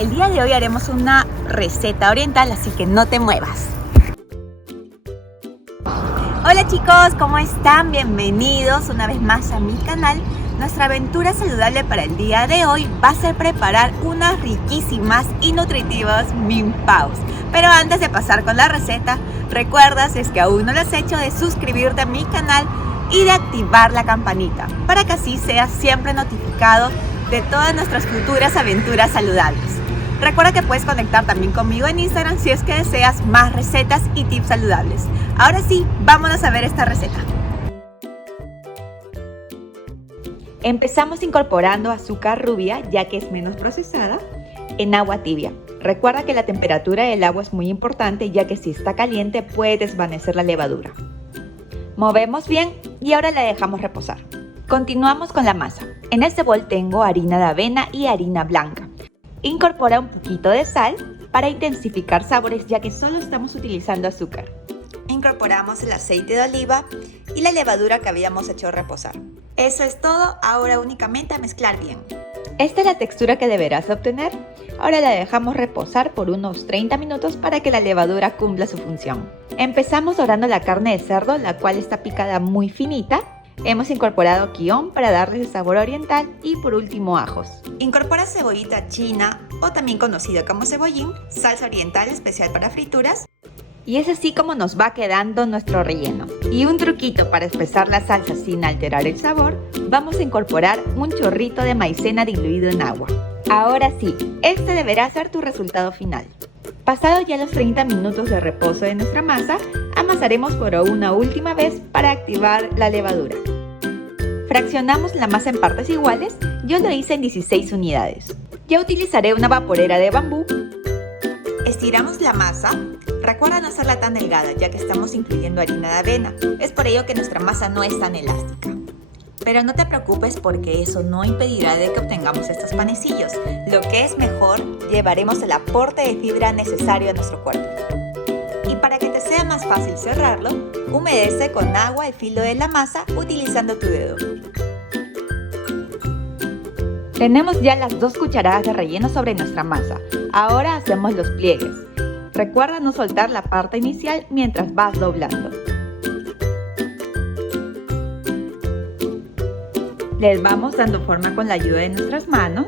El día de hoy haremos una receta oriental, así que no te muevas. Hola chicos, ¿cómo están? Bienvenidos una vez más a mi canal. Nuestra aventura saludable para el día de hoy va a ser preparar unas riquísimas y nutritivas Ming Paos. Pero antes de pasar con la receta, recuerda, si es que aún no lo has hecho, de suscribirte a mi canal y de activar la campanita para que así seas siempre notificado de todas nuestras futuras aventuras saludables. Recuerda que puedes conectar también conmigo en Instagram si es que deseas más recetas y tips saludables. Ahora sí, vámonos a ver esta receta. Empezamos incorporando azúcar rubia, ya que es menos procesada, en agua tibia. Recuerda que la temperatura del agua es muy importante, ya que si está caliente puede desvanecer la levadura. Movemos bien y ahora la dejamos reposar. Continuamos con la masa. En este bol tengo harina de avena y harina blanca. Incorpora un poquito de sal para intensificar sabores, ya que solo estamos utilizando azúcar. Incorporamos el aceite de oliva y la levadura que habíamos hecho reposar. Eso es todo, ahora únicamente a mezclar bien. Esta es la textura que deberás obtener. Ahora la dejamos reposar por unos 30 minutos para que la levadura cumpla su función. Empezamos dorando la carne de cerdo, la cual está picada muy finita. Hemos incorporado quión para darle el sabor oriental y por último ajos. Incorpora cebollita china o también conocida como cebollín, salsa oriental especial para frituras. Y es así como nos va quedando nuestro relleno. Y un truquito para espesar la salsa sin alterar el sabor, vamos a incorporar un chorrito de maicena diluido en agua. Ahora sí, este deberá ser tu resultado final. Pasado ya los 30 minutos de reposo de nuestra masa, amasaremos por una última vez para activar la levadura. Fraccionamos la masa en partes iguales, yo lo hice en 16 unidades. Ya utilizaré una vaporera de bambú. Estiramos la masa. Recuerda no hacerla tan delgada, ya que estamos incluyendo harina de avena. Es por ello que nuestra masa no es tan elástica. Pero no te preocupes, porque eso no impedirá de que obtengamos estos panecillos. Lo que es mejor, llevaremos el aporte de fibra necesario a nuestro cuerpo. Y para que te sea más fácil cerrarlo, humedece con agua el filo de la masa utilizando tu dedo. Tenemos ya las 2 cucharadas de relleno sobre nuestra masa. Ahora hacemos los pliegues. Recuerda no soltar la parte inicial mientras vas doblando. Les vamos dando forma con la ayuda de nuestras manos.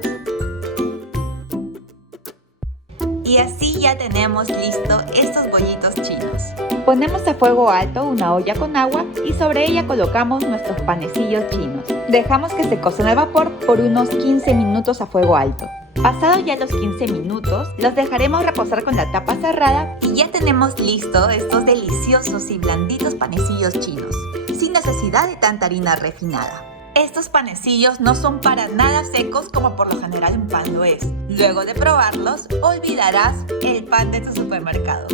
Y así ya tenemos listo estos bollitos chinos. Ponemos a fuego alto una olla con agua y sobre ella colocamos nuestros panecillos chinos. Dejamos que se cocen al vapor por unos 15 minutos a fuego alto. Pasados ya los 15 minutos, los dejaremos reposar con la tapa cerrada y ya tenemos listo estos deliciosos y blanditos panecillos chinos, sin necesidad de tanta harina refinada. Estos panecillos no son para nada secos como por lo general un pan lo es. Luego de probarlos, olvidarás el pan de tu supermercado.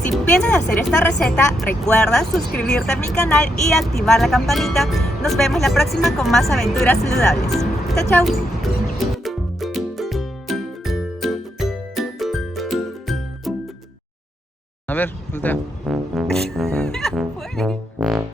Si piensas hacer esta receta, recuerda suscribirte a mi canal y activar la campanita. Nos vemos la próxima con más aventuras saludables. Chao, chao. A ver, voltea.